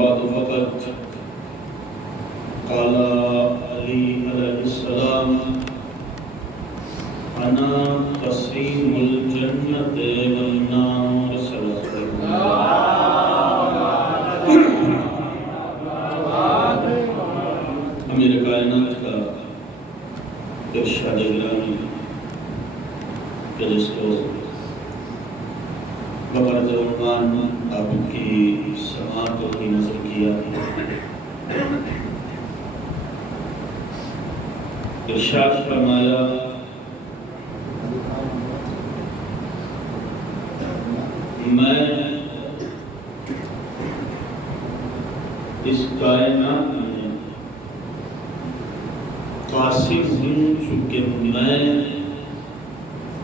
بعد فقط قال علی علیہ السلام انا قسیم الجنت والنار صدق امیر کائنات کا ارشاد گرامی کہ جس کو بغرض عنوان آپ کی سماعت کی نظر کیا ارشاد فرمایا میں اس کائنات میں قاسم ہوں چونکہ میں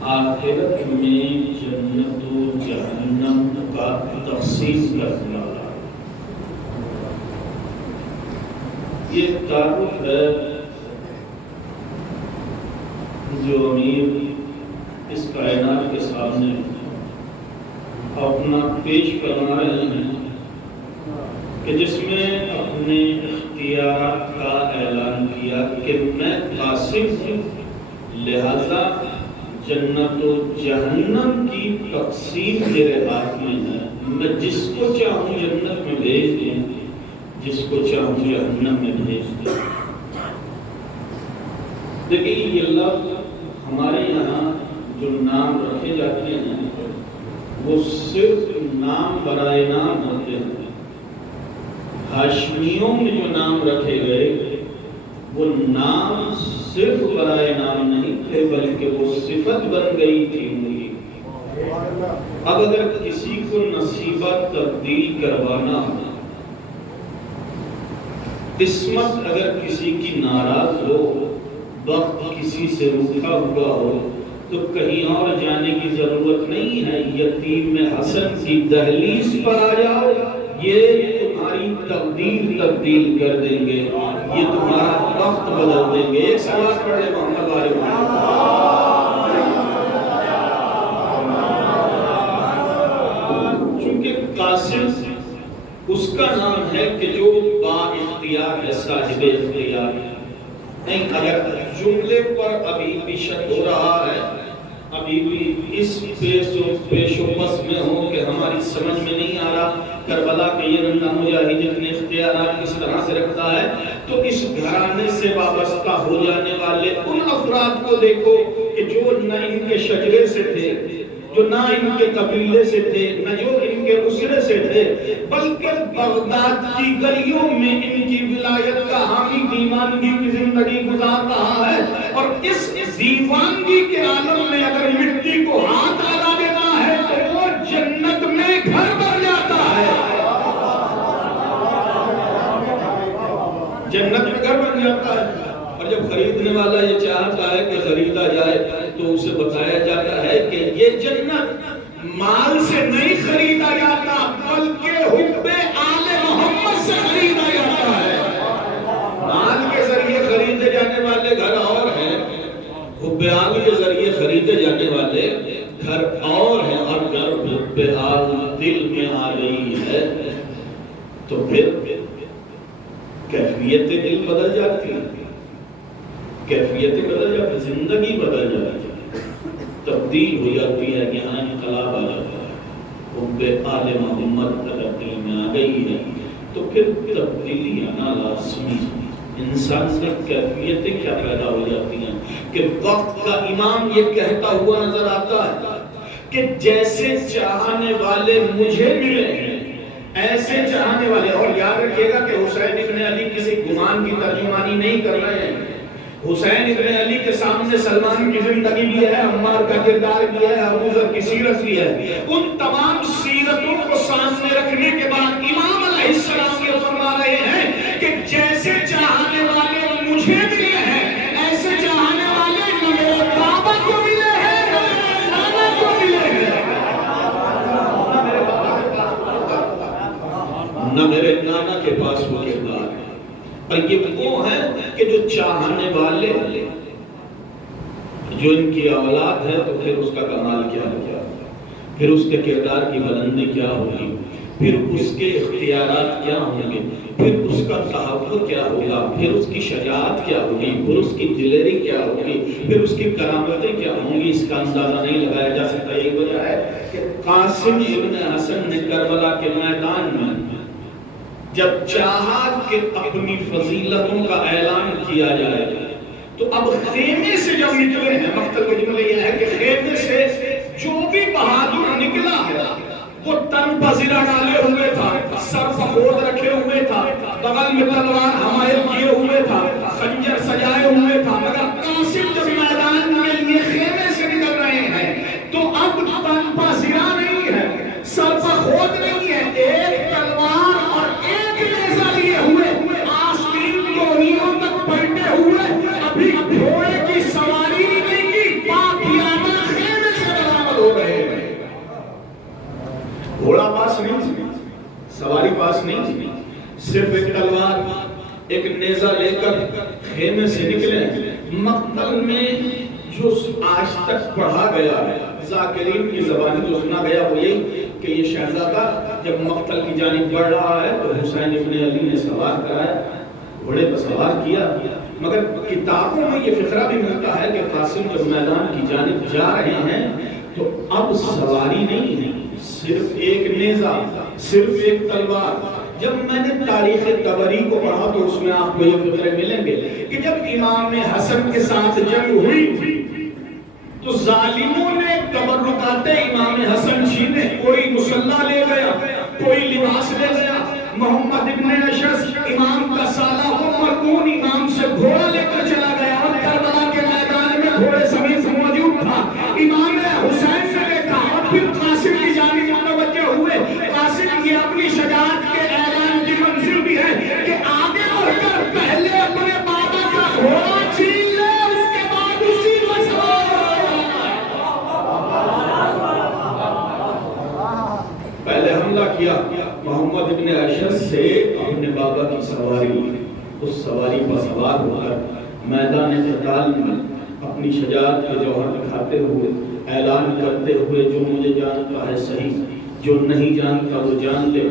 آخرت میں جنت و جہنم کا تقسیم کرنے والا یہ تعارف ہے جو امیر اس کائنات کے سامنے اپنا پیش فرما رہے ہیں کہ جس میں اپنے اختیارات کا اعلان کیا کہ میں قاسم ہوں لہذا جنت و جہنم کی تقسیم میرے ہاتھ میں ہے میں جس کو چاہوں جنت میں بھیج دیں جس کو چاہوں جہنم میں بھیج دیں دیکھیے یہ لفظ ہمارے یہاں جو نام رکھے جاتے ہیں وہ صرف نام برائے نام ہوتے ہیں ہاشمیوں میں جو نام رکھے گئے وہ نام صرف برائے نام نہیں تھے بلکہ وہ صفت بن گئی تھی انہی اب اگر کسی کو نصیبہ تبدیل کروانا ہو قسمت اگر کسی کی ناراض ہو وقت کسی سے روکا ہوا ہو تو کہیں اور جانے کی ضرورت نہیں ہے یتیم میں حسن کی دہلیز پر آ جاؤ یہ تمہاری تبدیل کر دیں گے یہ تمہارا وقت بدل دیں گے ایک سوال پڑھے محمد علیہ چونکہ قاسم اس کا نام ہے کہ جو با اختیار ہے صاحب اختیار نہیں اگر جملے پر ابھی بھی شک ہو رہا ہے ابھی بھی اس پیش و پس میں ہو کہ ہماری سمجھ میں نہیں آ رہا کربلا کے یہ رنگا مجاہد اپنے اختیارات کس طرح سے رکھتا ہے تو اس گھرانے سے وابستہ ہو جانے والے ان افراد کو دیکھو کہ جو نہ ان کے شجرے سے تھے جو نہ ان کے قبیلے سے تھے نہ جو ان کے اسرے سے تھے بلکہ بغداد کی گلیوں میں ان کی ولایت کا حامی دیوانگی کی زندگی گزار رہا ہے اور اس دیوانگی کے عالم میں اگر مٹی کو ہاتھ لگا دینا ہے تو وہ جنت میں گھر بن جاتا ہے جنت میں گھر بن جاتا ہے اور جب خریدنے والا یہ چاہتا ہے کہ خریدا جائے تو اسے بتایا جاتا ہے کہ یہ جنت مال سے نہیں خریدا جاتا بلکہ حب آل محمد سے خریدا جاتا ہے مال کے ذریعے خریدے جانے والے گھر اور ہیں حب آل کے ذریعے خریدے جانے والے گھر اور ہیں اور گھر حب آل دل میں آ رہی ہے تو پھر کیفیت دل بدل جاتی ہے کیفیتیں بدل جاتی زندگی بدل جاتی ہے تبدیل ہو جاتی ہے یہاں انقلاب آ جاتا ہے حب آل محمد اگر دل میں آ گئی ہے تو پھر تبدیلی آنا لازمی انسان سے کیفیتیں کیا پیدا ہو جاتی ہیں کہ وقت کا امام یہ کہتا ہوا نظر آتا ہے کہ جیسے چاہنے والے مجھے ملے ہیں ایسے چاہنے والے اور یاد رکھیے گا کہ حسین ابن علی کسی گمان کی ترجمانی نہیں کر رہے ہیں حسین ابن علی کے سامنے سلمان کی زندگی بھی ہے عمار کا کردار بھی ہے ابو ذر کی سیرت بھی ہے ان تمام سیرتوں کو سامنے رکھنے کے بعد امام علیہ السلام یہ فرما رہے ہیں کہ جیسے چاہنے والے مجھے ملے ہیں ایسے چاہنے والے نہ میرے بابا کو ملے ہیں نہ میرے نانا کو ملے ہیں نہ میرے نانا کے پاس وہ کردار ہے اور یہ وہ ہیں کہ جو چاہنے والے جو ان کی اولاد ہے تو پھر اس کا کمال کیا ہوگا پھر اس کے کردار کی بلندی کیا ہوگی پھر اس کے اختیارات کیا ہوں گے، پھر اس کا تحفظ کیا ہوگا، پھر اس کی شجاعت کیا ہوگی، پھر اس کی دلیری کیا ہوگی، پھر اس کی کرامتیں کیا ہوں گی، اس کا اندازہ نہیں لگایا جا سکتا۔ یہ وجہ ہے کہ قاسم ابن حسن نے کربلا کے میدان میں جب چاہا کہ اپنی فضیلتوں کا اعلان کیا جائے تو اب خیمے سے جب نکلے ہیں، مقتل کا جملہ یہ ہے کہ خیمے سے جو بھی بہادر نکلا ہے وہ تن پر زرہ ڈالے ہوئے تھا، سر پر خود رکھے ہوئے تھا، بغل میں تلوار حمائل کیے ہوئے تھا، خنجر سجائے ہوئے تھا، مگر قاسم جب میدان میں یہ خیمے سے نکل رہے ہیں تو اب تن پر زرہ نہیں ہے، سر پر خود نہیں ہے، ایک تلوار اور ایک نیزہ لیے ہوئے آستین کو نیوں تک پلٹے ہوئے ابھی گھوڑے کی سواری نہیں کی، پاکیانہ خیمے سے برآمد ہو رہے ہیں۔ گھوڑا پاس نہیں، سواری پاس نہیں، صرف ایک تلوار ایک نیزہ لے کر خیمے سے نکلے۔ مقتل میں جو آج تک پڑھا گیا ہے، ذاکرین کی زبانی جو سنا گیا وہ یہی کہ یہ شہزادہ جب مقتل کی جانب بڑھ رہا ہے تو حسین ابن علی نے سوار کرایا، گھوڑے پر سوار کیا، مگر کتابوں میں یہ فقرہ بھی ملتا ہے کہ قاسم جب میدان کی جانب جا رہے ہیں تو اب سواری نہیں ہے، صرف ایک نیزہ، صرف ایک تلوار۔ جب میں نے تاریخ طبری کو پڑھا تو اس میں آپ کو یہ فقرے ملیں گے کہ جب امام حسن کے ساتھ جنگ ہوئی تھی تو ظالموں نے تبرکات امام حسن چھینے، کوئی مسلح لے گیا، کوئی لباس لے گیا۔ محمد ابن اشعث امام کا سالہ وہ مرکون امام سے گھوڑا لے کر چلا گیا اور کربلا کے میدان میں گھوڑے سمیت موجود تھا۔ امام حسین نے دیکھا اور پھر قاسم کی جانب متوجہ ہوئے۔ قاسم یہ اپنی شجاعت کے اعلان کی منزل بھی ہے کہ آگے بڑھ کر پہلے اپنے بابا کا گھوڑا چھین لے، اس کے بعد اسی پر سوار پہلے حملہ کیا محمد ابن اشعث سے اپنے بابا کی سواری، اس سواری پر سوار ہو کر میدان قتال میں اپنی شجاعت کے جوہر دکھاتے ہوئے اعلان کرتے ہوئے جو مجھے جانتا ہے صحیح، جو نہیں جانتا وہ جان لے،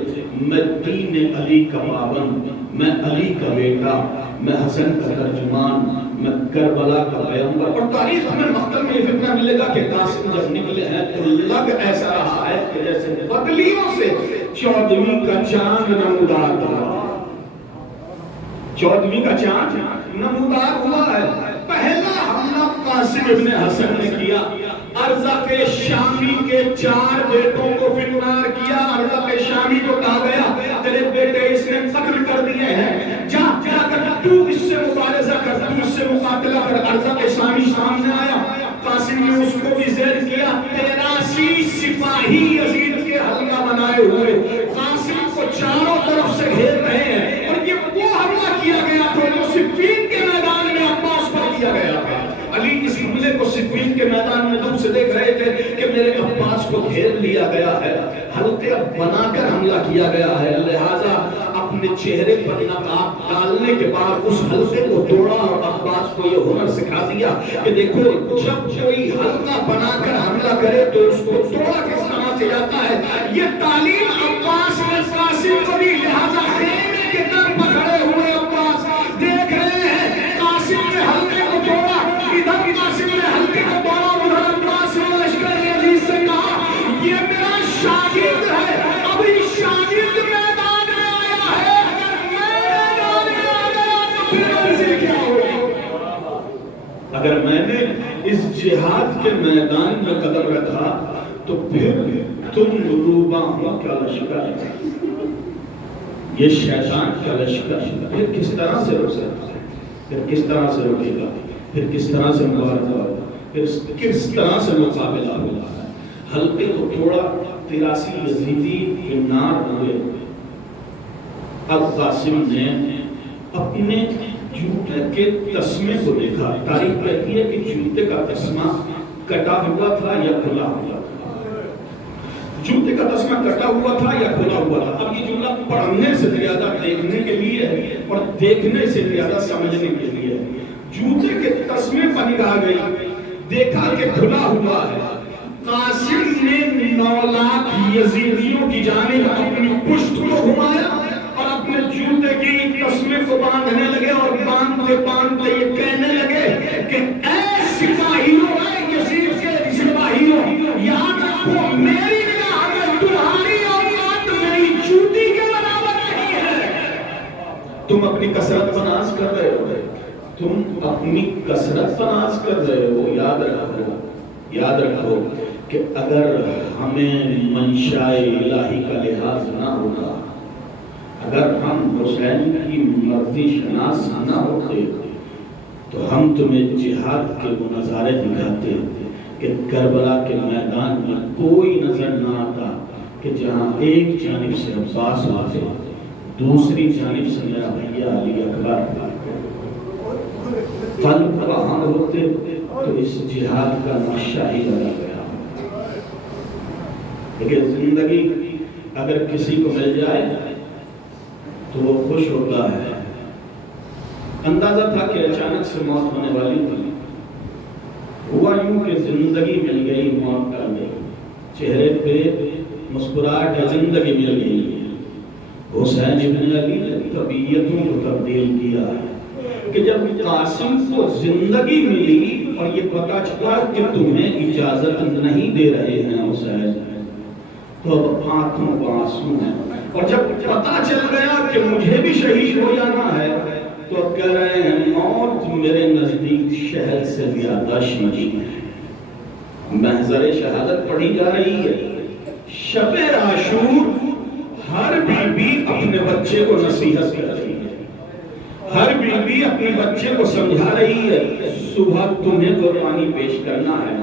میں دین علی کا پابند، میں علی کا بیٹا، میں حسن کا ترجمان، میں کربلا کا پیغمبر۔ اور تاریخ میں مقتل میں یہ فکرہ ملے گا کہ قاسم جب نکلے ہیں تو لگ ایسا رہا ہے کہ جیسے بدلیوں سے 14ویں کا چاند نمودار ہوا، 14ویں کا چاند نمودار ہوا ہے۔ پہلا حملہ قاسم ابن حسن نے کیا، ارزق شامی کے 4 بیٹوں کو فنار کیا۔ ارزق شامی کو کہا گیا تیرے بیٹے اس نے قتل کر دیے ہیں، جا کر تو اس سے مبارزہ کر، تو اس سے مقاتلہ کر۔ ارزق شامی سامنے آیا، قاسم نے اس کو بھی زیر کیا۔ 83 سپاہی یزید کے حلقہ بنائے ہوئے قاسم کو چاروں طرف سے گھیر رہے ہیں، اور یہ وہ حملہ کیا گیا تھا جو صفین کے میدان میں عباس پر کیا گیا تھا۔ علی اس حملے کو صفین کے میدان میں دور سے دیکھ رہے تھے کہ میرے عباس کو گھیر لیا گیا ہے، حلقے بنا کر حملہ کیا گیا ہے، لہٰذا اپنے چہرے پر نقاب ڈالنے کے بعد اس حلقے کو توڑا اور عباس کو یہ ہنر سکھا دیا کہ دیکھو جب کوئی حلقہ بنا کر حملہ کرے تو اس کو توڑا کس طرح سے جاتا ہے۔ یہ تعلیم عباس نے قاسم کو دی، لہٰذا خیمے کے در پر کھڑے ہوئے عباس دیکھ رہے ہیں قاسم نے حلقے کو توڑا، ادھر قاسم نے حلقے کو توڑا، ادھر عباس نے لشکر عزیز سے کہا یہ میرا شاگرد ہے، ابھی شاگرد میدان میں آیا ہے، اگر میں میدان میں آ گیا تو پھر منزل کیا ہوگی؟ اگر میں نے اس جہاد کے میدان میں قدم رکھا تو پھر تم روباں کا لشکر ہے، یہ شیطان کا لشکر، پھر کس طرح سے روک سکتا ہے، پھر کس طرح سے روکے گا، پھر کس طرح سے مبارزہ ہوگا، پھر کس طرح سے مقابلہ ہوگا۔ حلقے کو توڑا، 83 یزیدی فنار ہوئے۔ اب قاسم نے اپنے جوتے کے تسمے کو دیکھا، تاریخ کہتی ہے کہ جوتے کا تسمہ کٹا ہوا تھا یا کھلا ہوا تھا، جوتے کا تسمہ کٹا ہوا تھا یا کھلا ہوا تھا۔ اب یہ جملہ پڑھنے سے زیادہ دیکھنے کے لیے ہے اور دیکھنے سے زیادہ سمجھنے کے لیے ہے۔ جوتے کے تسمے پر نگاہ گئی، دیکھا کہ کھلا ہوا ہے۔ قاسم نے 9 لاکھ یزیدیوں کی جانب اپنی اپنی پشت کو گھمایا اور اپنے جوتے کی تسمے کو باندھنے لگے اور باندھتے باندھتے یہ کہنے لگے کہ اے سپاہیوں، اے یزید کے سپاہیوں، یاد رکھو میری نگاہ میں تمہاری اوقات میری جوتی کے برابر نہیں ہے۔ تم اپنی کثرت پر ناز کر رہے ہو، تم اپنی کثرت پر ناز کر رہے ہو۔ یاد رکھو کہ اگر ہمیں منشائے الہی کا لحاظ نہ ہوتا، اگر ہم حسین کی مرضی شناس نہ ہوتے تو ہم تمہیں جہاد کے وہ نظارے دکھاتے کہ کربلا کے میدان میں کوئی نظر نہ آتا کہ جہاں ایک جانب سے عباس آتے دوسری جانب سے میرا بھیا علی اکبر، قلب وہاں ہوتے تو اس جہاد کا نقشہ ہی لگا گیا۔ لیکن زندگی اگر کسی کو مل جائے تو وہ خوش ہوتا ہے۔ اندازہ تھا کہ اچانک سے موت ہونے والی تھی، ہوا یوں کہ زندگی مل گئی، موت ٹل گئی، چہرے پہ مسکراہٹ ہے، زندگی مل گئی۔ حسین ابن علی نے طبیعتوں کو تبدیل کیا کہ جب قاسم کو زندگی ملی اور یہ پتہ چلا کہ تمہیں اجازت نہیں دے رہے ہیں حسین، تو اب آنکھوں کو آنسو ہیں، اور جب پتہ چل گیا کہ مجھے بھی شہید ہو جانا ہے تو اب کہہ رہے ہیں موت میرے نزدیک شہد سے زیادہ شیریں ہے۔ محضر شہادت پڑھی جا رہی ہے، شب عاشور ہر بیوی اپنے بچے کو نصیحت کر رہی ہے، ہر بیوی اپنے بچے کو سمجھا رہی ہے صبح تمہیں قربانی پیش کرنا ہے،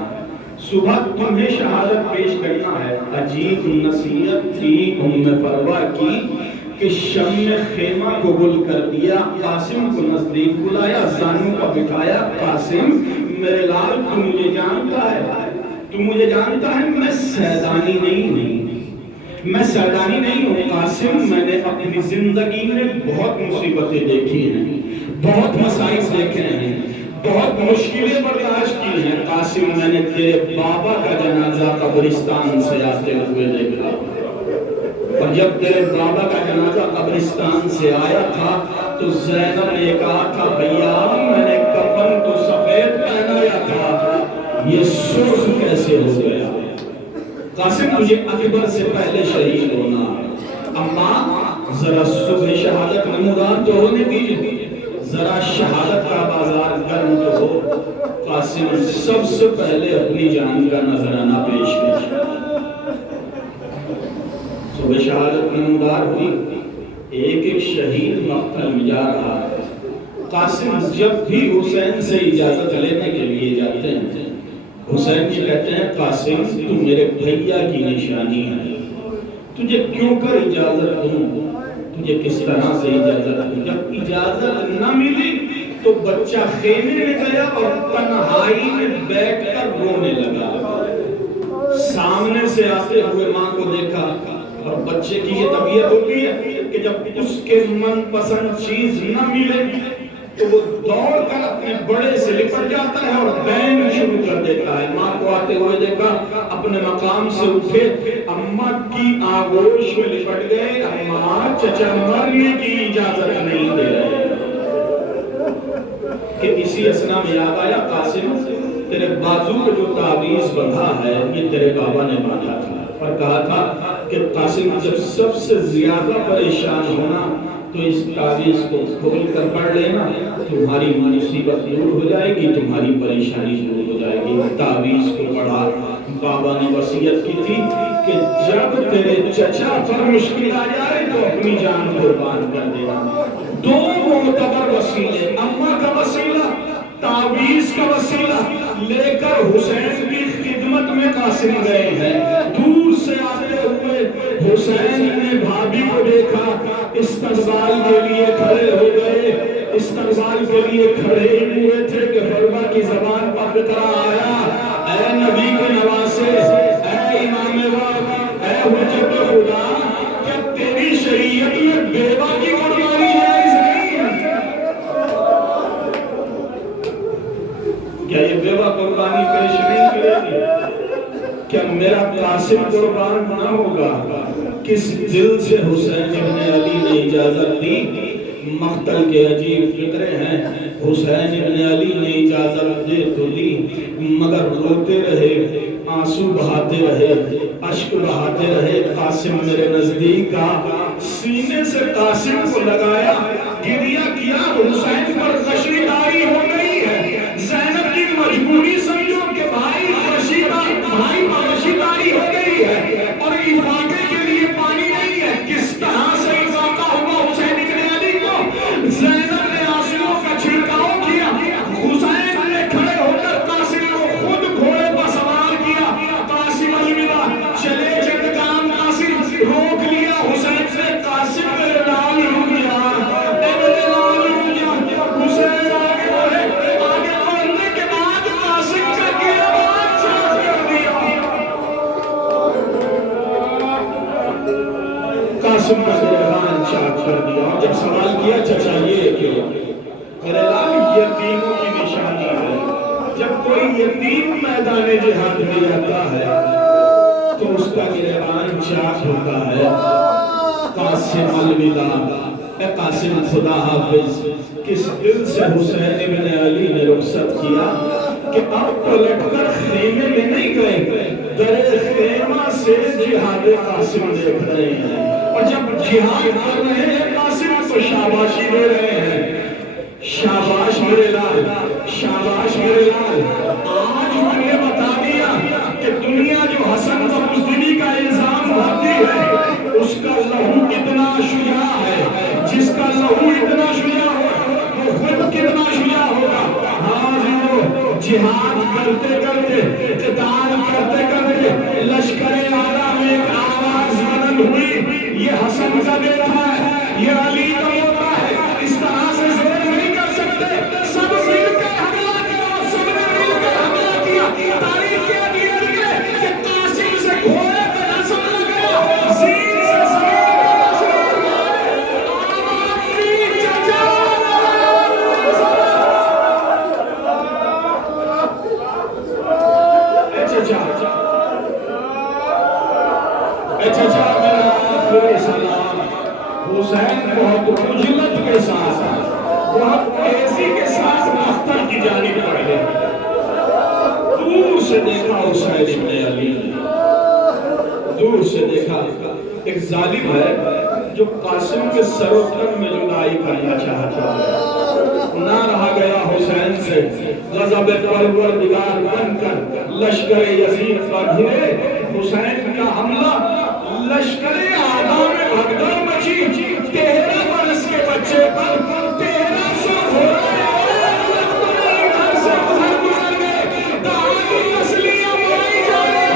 صبح تمہیں شہادت پیش کرنا ہے۔ عجیب نصیحت تھی ام فروہ کی کہ شم خیمہ کو گل کر دیا، قاسم کو نزدیک بلایا، زانوں کو بٹھایا، قاسم میرے لال تو مجھے جانتا ہے، تو مجھے جانتا ہے میں سیدانی نہیں ہوں، میں سیدانی نہیں ہوں قاسم، میں نے اپنی زندگی میں بہت مصیبتیں دیکھی ہیں، بہت مسائل دیکھے ہیں، بہت مشکلیں برداشت کی ہیں قاسم، میں نے تیرے بابا کا جنازہ قبرستان سے آتے ہوئے دیکھا، اور جب تیرے بابا کا جنازہ قبرستان سے آیا تھا تو زینب نے کہا تھا بھیا میں نے کفن تو سفید پہنایا تھا، یہ سرخ کیسے ہو گیا؟ قاسم تجھے اکبر سے پہلے شہید ہونا، اما ذرا صبح شہادت نمودار تو ہونے دیجئے، ذرا شہادت کا بازار گرم تو ہو۔ قاسم سب سے پہلے اپنی جان کا نذرانہ پیش کیا، صبح شہادت نمودار ہوئی، ایک ایک شہید مقتل میں جا رہا ہے۔ قاسم جب بھی حسین سے اجازت لینے کے لیے جاتے ہیں، حسین جی کہتے ہیں قاسم تو میرے بھیا کی نشانی ہے، تجھے کیوں کر اجازت دوں، تجھے کس طرح سے اجازت دوں؟ جب اجازت نہ ملی تو بچہ خیمے میں گیا اور تنہائی میں بیٹھ کر رونے لگا، سامنے سے آتے ہوئے ماں کو دیکھا، اور بچے کی یہ طبیعت ہوتی ہے کہ جب اس کے من پسند چیز نہ ملے تو وہ دوڑ کر اپنے بڑے سے لپٹ جاتا ہے اور بین شروع کر دیتا ہے۔ ماں کو آتے ہوئے دیکھا، اپنے مقام سے اٹھے، اماں کی آغوش میں لپٹ گئے، اماں چچا مرنے کی اجازت نہیں دے رہے، کہ اسی اسنا میں یاد آیا قاسم تیرے بازو پہ جو تعویذ بندھا ہے یہ تیرے بابا نے باندھا تھا، اور کہا تھا کہ قاسم جب سب سے زیادہ پریشان ہونا تو اس تعویذ کو کھول کر پڑھ لینا، تمہاری مصیبت دور ہو جائے گی، تمہاری پریشانی دور ہو جائے گی۔ تعویذ کو پڑھا، بابا نے وصیت کی تھی کہ جب تیرے چچا پر مشکل آ جائے تو اپنی جان قربان کر دینا۔ دو معتبر وسیلے، اماں کا وسیلہ، تعویذ کا وسیلہ لے کر حسین کی خدمت میں قاسم گئے ہیں۔ دور سے آتے ہوئے حسین نے بھابھی کو دیکھا، استقبال کے لیے کھڑے ہو گئے، استقبال کے لیے کھڑے ہوئے تھے کہ فرما کی زبان پر فقرہ آیا، اے نبی کے نواسے، اے امام وقت، اے حجت خدا، کیا تیری شریعت میں بیوہ کی قربانی جائز نہیں؟ کیا یہ بیوہ قربانی پیش نہیں کرے گی؟ کیا میرا قاسم قاسم قربان نہ ہوگا، کس دل سے حسین ابن علی نے اجازت دی؟ مقتل کے عجیب فکرے ہیں، حسین ابن علی نے اجازت دے تو لی، مگر روتے رہے، آنسو بہاتے رہے، اشک بہاتے رہے۔ قاسم میرے نزدیک آ، سینے سے قاسم کو لگایا، گریہ کیا، حسین پر خشیداری ہو گئی ہے۔ زینب کی مجبوری سمجھو کہ بھائی خشیداری ہو گئی ہے اور افاقے کے لیے پانی نہیں ہے۔ کس طرح سے افاقہ ہوا حسین ابن علی کو؟ زینب نے آنسوؤں کا چھڑکاؤ کیا، حسین نے کھڑے ہو کر قاسم کو خود گھوڑے پر سوار کیا۔ قاسم الوداع، چلے چند کام قاسم، روک لیا حسین سے۔ قاسم میرے لال رک جا، اے میرے لال رک جا۔ حسین آگے بڑھے، آگے بڑھنے کے بعد قاسم کا گریبان صاف کر دیا۔ قاسم کا گریبان صاف کر دیا۔ جب سوال کیا چچا یہ کیوں؟ میرے لال یتیموں کی نشانی ہے، جب کوئی یتیم میدان جہاد میں جاتا ہے تو اس کا گریبان چاک ہوتا ہے۔ قاسم الوداع، اے قاسم خدا حافظ۔ کس دل سے حسین ابن علی نے رخصت کیا کہ اب پلٹ کر خیمے میں نہیں گئے، در خیمہ سے جہاد قاسم دیکھ رہے ہیں، اور جب جہاد کر رہے ہیں قاسم تو شاباشی دے رہے ہیں۔ شاباش میرے لال، شاباش میرے لال۔ آج ہم نے بتا دیا کہ دنیا جو حسن و بزدلی کا الزام بھرتی ہے، اس کا لہو کتنا شجاع ہے۔ جس کا لہو اتنا شجاع ہو وہ خود کتنا شجاع ہوگا۔ ہاں جہاد کرتے کرتے، قتال کرتے کرتے لشکر اعلیٰ میں ایک آواز بلند ہوئی، یہ حسن کا بیٹا ہے، یہ علی کا بیٹا ہے۔ اس طرح سے زور نہیں کر سکتے، سب مل کر حملہ کیا، سب نے مل کر حملہ کیا۔ تاریخ کے اندر یہ کہ قاسم سے گھوڑے پہ نصب لگا، زین سے زمین پہ نصب لگا، آواز دی چچا۔ اے چچا میرا آخری سلام۔ حسین بہت خجلت کے ساتھ، بہت تیزی کے ساتھ مختل کی جانب بڑھے۔ دور سے دیکھا حسین ابن علی نے، دور سے دیکھا ایک ظالم ہے جو قاسم کے سر و تن میں جدائی کرنا چاہتا ہے۔ نہ رہا گیا حسین سے، غضب پروردگار بن کر لشکر یزید پر گھرے۔ حسین کا حملہ لشکر اعلیٰ میں بھگدڑ مچی، 13 برس کے بچے پر 1300 گھوڑے گھر سے گزر گئے۔ دہانی مچھلیاں ماری جائیں،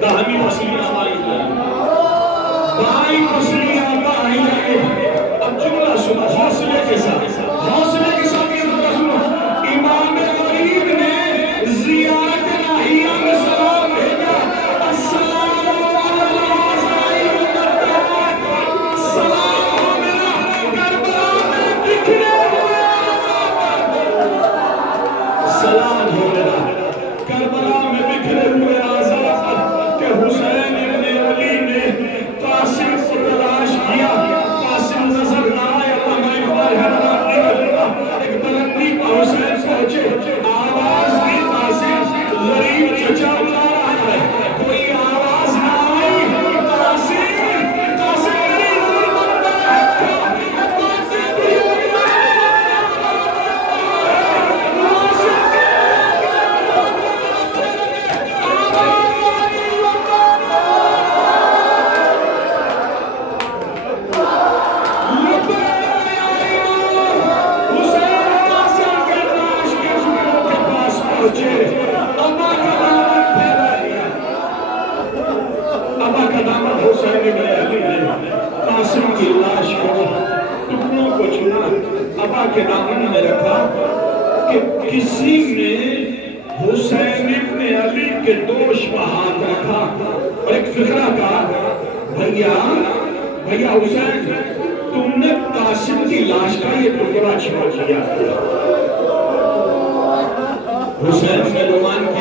دہانی مچھلیاں ماری جائیں، بائی مچھلیاں ماری جائیں۔ اب جملہ سنو حوصلے کے ساتھ، حوصلے کے ساتھ یہ جملہ سنو۔ امام غریب نے زیارت الہیہ میں سلام بھیجا، السلام علیہ سلام ہو میرا کربلا میں بکھرے ہوئے آزاد، سلام ہو میرا کربلا میں بکھرے ہوئے آزاد، کہ حسین ابن علی نے قاسم کو تلاش کیا، قاسم نظر نہ آیا۔ ایک بلندی پر حسین پہنچے، آواز دی قاسم، غریب چچا بلا رہا ہے، کوئی آواز نہ آئی۔ قاسم میری نور بنتا ہے، قاسم بھی حسین ابن علی نے قاسم کی لاش کو، ٹکڑوں کو چنا، ابا کے دامن میں رکھا کہ کسی نے حسین ابن علی کے دوش پر ہاتھ رکھا اور ایک فقرہ کہا، بھیا حسین تم نے قاسم کی لاش کا یہ ٹکڑا چھوڑ دیا۔ حسین سلیمان